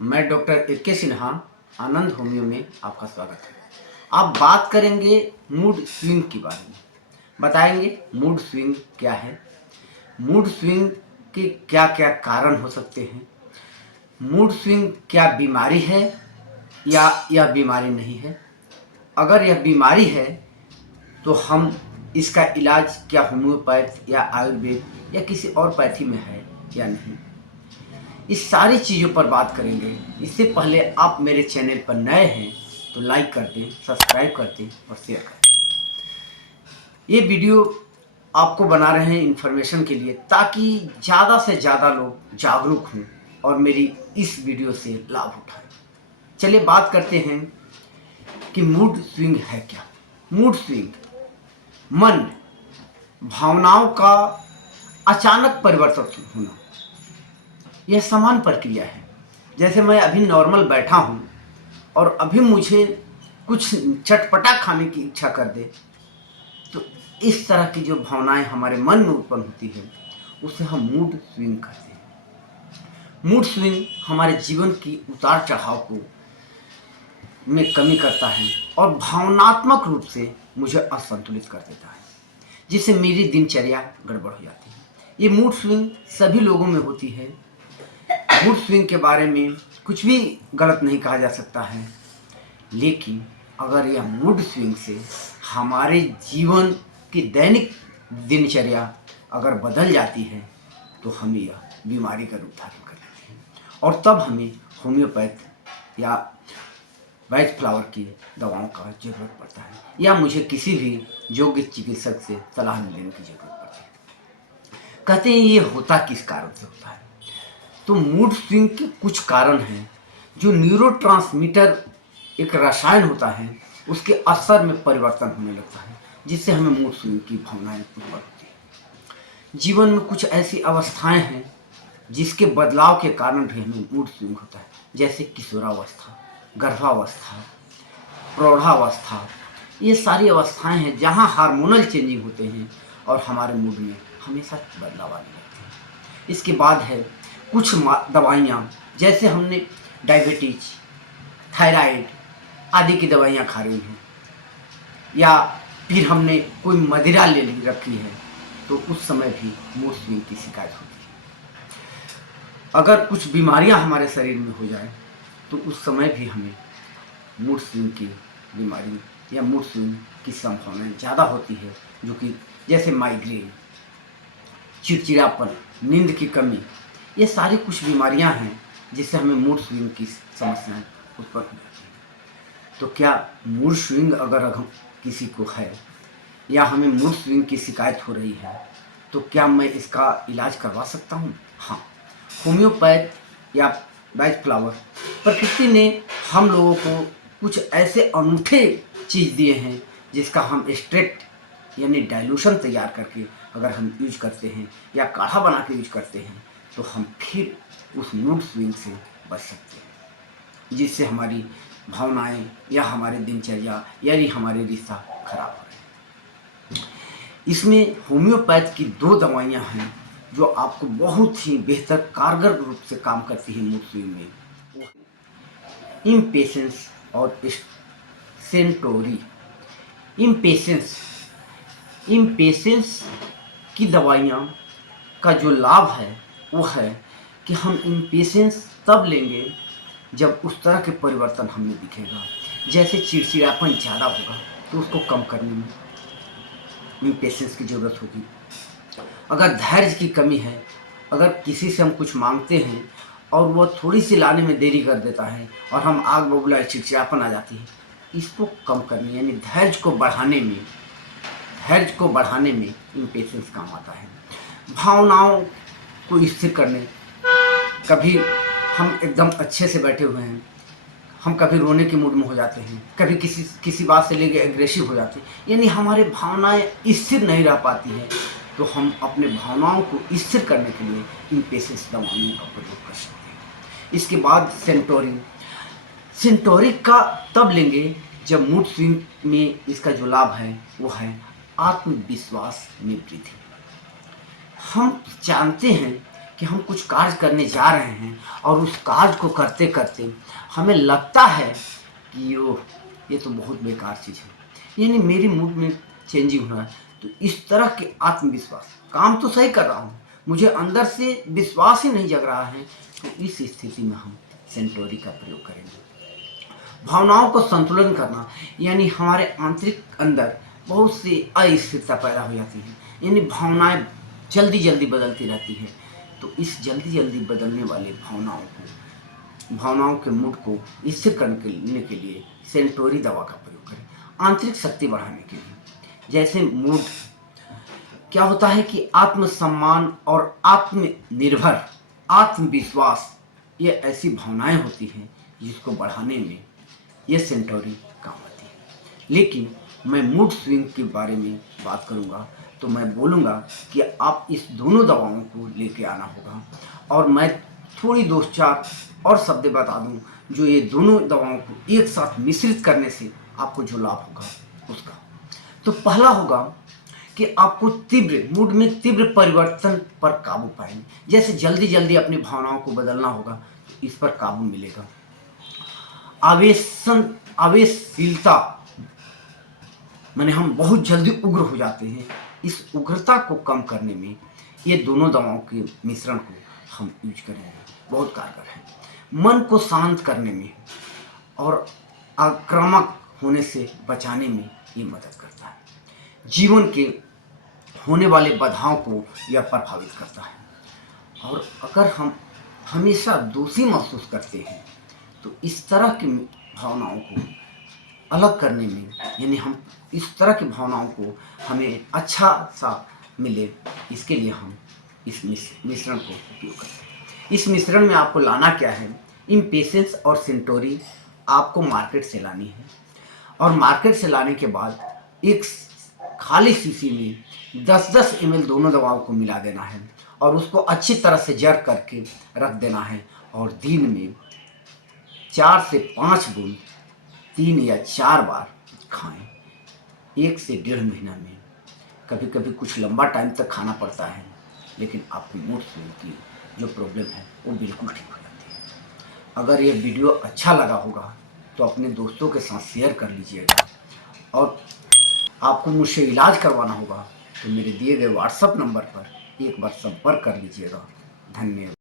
मैं doctor A K. Sinha आनंद homeo में आपका स्वागत है। आप बात करेंगे मूड स्विंग के बारे में। बताएंगे मूड स्विंग क्या है, मूड स्विंग के क्या क्या कारण हो सकते हैं, मूड स्विंग क्या बीमारी है या यह बीमारी नहीं है। अगर यह बीमारी है तो हम इसका इलाज क्या होम्योपैथ या आयुर्वेद या किसी और पैथी में है या नहीं, इस सारी चीज़ों पर बात करेंगे। इससे पहले आप मेरे चैनल पर नए हैं तो लाइक कर दें, सब्सक्राइब कर दें और शेयर कर दें। ये वीडियो आपको बना रहे हैं इन्फॉर्मेशन के लिए, ताकि ज़्यादा से ज़्यादा लोग जागरूक हों और मेरी इस वीडियो से लाभ उठाएं। चलिए बात करते हैं कि मूड स्विंग है क्या। मूड स्विंग मन, भावनाओं का अचानक परिवर्तन होना, यह समान प्रक्रिया है। जैसे मैं अभी नॉर्मल बैठा हूँ और अभी मुझे कुछ चटपटा खाने की इच्छा कर दे, तो इस तरह की जो भावनाएं हमारे मन में उत्पन्न होती है उसे हम मूड स्विंग कहते हैं। मूड स्विंग हमारे जीवन की उतार चढ़ाव को में कमी करता है और भावनात्मक रूप से मुझे असंतुलित कर देता है, जिससे मेरी दिनचर्या गड़बड़ हो जाती है। ये मूड स्विंग सभी लोगों में होती है। मूड स्विंग के बारे में कुछ भी गलत नहीं कहा जा सकता है, लेकिन अगर यह मूड स्विंग से हमारे जीवन की दैनिक दिनचर्या अगर बदल जाती है तो हमें यह बीमारी का रूप धारण कर लेती है और तब हमें होम्योपैथ या वैद्य फ्लावर की दवाओं का जरूरत पड़ता है, या मुझे किसी भी योग्य चिकित्सक से सलाह लेने की जरूरत पड़ती है। कहते हैं ये होता किस कारण से होता है, तो मूड स्विंग के कुछ कारण हैं। जो न्यूरोट्रांसमीटर एक रसायन होता है, उसके असर में परिवर्तन होने लगता है, जिससे हमें मूड स्विंग की भावनाएं उत्पन्न होती है। जीवन में कुछ ऐसी अवस्थाएं हैं जिसके बदलाव के कारण भी हमें मूड स्विंग होता है, जैसे किशोरावस्था, गर्भावस्था, प्रौढ़ावस्था। ये सारी अवस्थाएं हैं जहां हार्मोनल चेंजिंग होते हैं और हमारे मूड में हमेशा बदलाव आने लगते हैं। इसके बाद है कुछ दवाइयाँ, जैसे हमने डायबिटीज, थायराइड आदि की दवाइयाँ खा रही हैं, या फिर हमने कोई मदिरा ले रखी है, तो उस समय भी मूड स्विंग की शिकायत होती है। अगर कुछ बीमारियां हमारे शरीर में हो जाए तो उस समय भी हमें मूड स्विंग की बीमारी या मूड स्विंग की संभावना ज़्यादा होती है, जो कि जैसे माइग्रेन, चिड़चिड़ापन, नींद की कमी, ये सारी कुछ बीमारियां हैं जिससे हमें मूड स्विंग की समस्याएं उत्पन्न हो जाती हैं। तो क्या मूड स्विंग अगर किसी को है या हमें मूड स्विंग की शिकायत हो रही है, तो क्या मैं इसका इलाज करवा सकता हूँ? हाँ, होम्योपैथ या वैद्य फ्लावर, प्रकृति ने हम लोगों को कुछ ऐसे अनूठे चीज़ दिए हैं जिसका हम एक्सट्रैक्ट यानी डाइल्यूशन तैयार करके अगर हम यूज करते हैं या काढ़ा बना के यूज करते हैं, तो हम फिर उस मूड स्विंग से बच सकते हैं, जिससे हमारी भावनाएं या हमारे दिनचर्या यानी हमारे रिश्ता खराब हो रहे हैं। इसमें होम्योपैथ की 2 दवाइयां हैं जो आपको बहुत ही बेहतर कारगर रूप से काम करती है मूड स्विंग में, इम्पेशेंस और सेंटोरी। इम्पेशेंस इम्पेशेंस की दवाइयाँ का जो लाभ है वो है कि हम इम्पेशेंस तब लेंगे जब उस तरह के परिवर्तन हमें दिखेगा, जैसे चिड़चिड़ापन ज़्यादा होगा तो उसको कम करने में इम्पेशेंस की ज़रूरत होगी। अगर धैर्य की कमी है, अगर किसी से हम कुछ मांगते हैं और वह थोड़ी सी लाने में देरी कर देता है और हम आग बबूला चिड़चिड़ापन आ जाती है, इसको कम करने यानी धैर्य को बढ़ाने में इम्पेशेंस काम आता है। भावनाओं को स्थिर करने, कभी हम एकदम अच्छे से बैठे हुए हैं, हम कभी रोने के मूड में हो जाते हैं, कभी किसी बात से लेके एग्रेसिव हो जाते हैं, यानी हमारे भावनाएं स्थिर नहीं रह पाती हैं, तो हम अपने भावनाओं को स्थिर करने के लिए इम्पेशेंस दवाइयों का प्रयोग कर सकते हैं। इसके बाद सेंटोरी का तब लेंगे जब मूड स्विंग में इसका जो लाभ है वो है आत्मविश्वास में वृद्धि। हम जानते हैं कि हम कुछ कार्य करने जा रहे हैं और उस कार्य को करते करते हमें लगता है कि ये तो बहुत बेकार चीज़ है, यानी मेरी मूड में चेंजिंग हो रहा है, तो इस तरह के आत्मविश्वास, काम तो सही कर रहा हूँ, मुझे अंदर से विश्वास ही नहीं जग रहा है, तो इस स्थिति में हम सेंटोरी का प्रयोग करेंगे। भावनाओं को संतुलन करना, यानी हमारे आंतरिक अंदर बहुत सी अस्थिरता पैदा हो जाती है, यानी भावनाएं जल्दी जल्दी बदलती रहती है, तो इस जल्दी जल्दी बदलने वाली भावनाओं के मूड को स्थिर करने के लिए सेंटोरी दवा का प्रयोग करें। आंतरिक शक्ति बढ़ाने के लिए, जैसे मूड क्या होता है कि आत्मसम्मान और आत्मनिर्भर, आत्मविश्वास, ये ऐसी भावनाएं होती हैं जिसको बढ़ाने में ये सेंटोरी काम आती है। लेकिन मैं मूड स्विंग के बारे में बात करूंगा तो मैं बोलूँगा कि आप इस दोनों दवाओं को लेके आना होगा, और मैं थोड़ी दो चार और शब्द बता दूं जो ये दोनों दवाओं को एक साथ मिश्रित करने से आपको जो लाभ होगा उसका। तो पहला होगा कि आपको तीव्र मूड में तीव्र परिवर्तन पर काबू पाएंगे, जैसे जल्दी जल्दी अपनी भावनाओं को बदलना होगा तो इस पर काबू मिलेगा। आवेशशीलता, माने हम बहुत जल्दी उग्र हो जाते हैं, इस उग्रता को कम करने में ये दोनों दवाओं के मिश्रण को हम यूज करेंगे, बहुत कारगर है। मन को शांत करने में और आक्रामक होने से बचाने में ये मदद करता है। जीवन के होने वाले बाधाओं को यह प्रभावित करता है। और अगर हम हमेशा दोषी महसूस करते हैं तो इस तरह की भावनाओं को अलग करने में, यानी हम इस तरह की भावनाओं को हमें अच्छा सा मिले, इसके लिए हम इस मिश्रण को उपयोग करते हैं। इस मिश्रण में आपको लाना क्या है, इम्पेशेंस और सेंटोरी आपको मार्केट से लानी है, और मार्केट से लाने के बाद एक खाली शीशी में 10-10 ml दोनों दवाओं को मिला देना है और उसको अच्छी तरह से जर करके रख देना है, और दिन में 4 से 5 बूंद 3 या 4 बार खाएं। 1 से 1.5 महीना में, कभी कभी कुछ लंबा टाइम तक खाना पड़ता है, लेकिन आपकी मूड स्विंग की जो प्रॉब्लम है वो बिल्कुल ठीक हो जाती है। अगर ये वीडियो अच्छा लगा होगा तो अपने दोस्तों के साथ शेयर कर लीजिएगा, और आपको मुझसे इलाज करवाना होगा तो मेरे दिए गए व्हाट्सएप नंबर पर एक बार संपर्क कर लीजिएगा। धन्यवाद।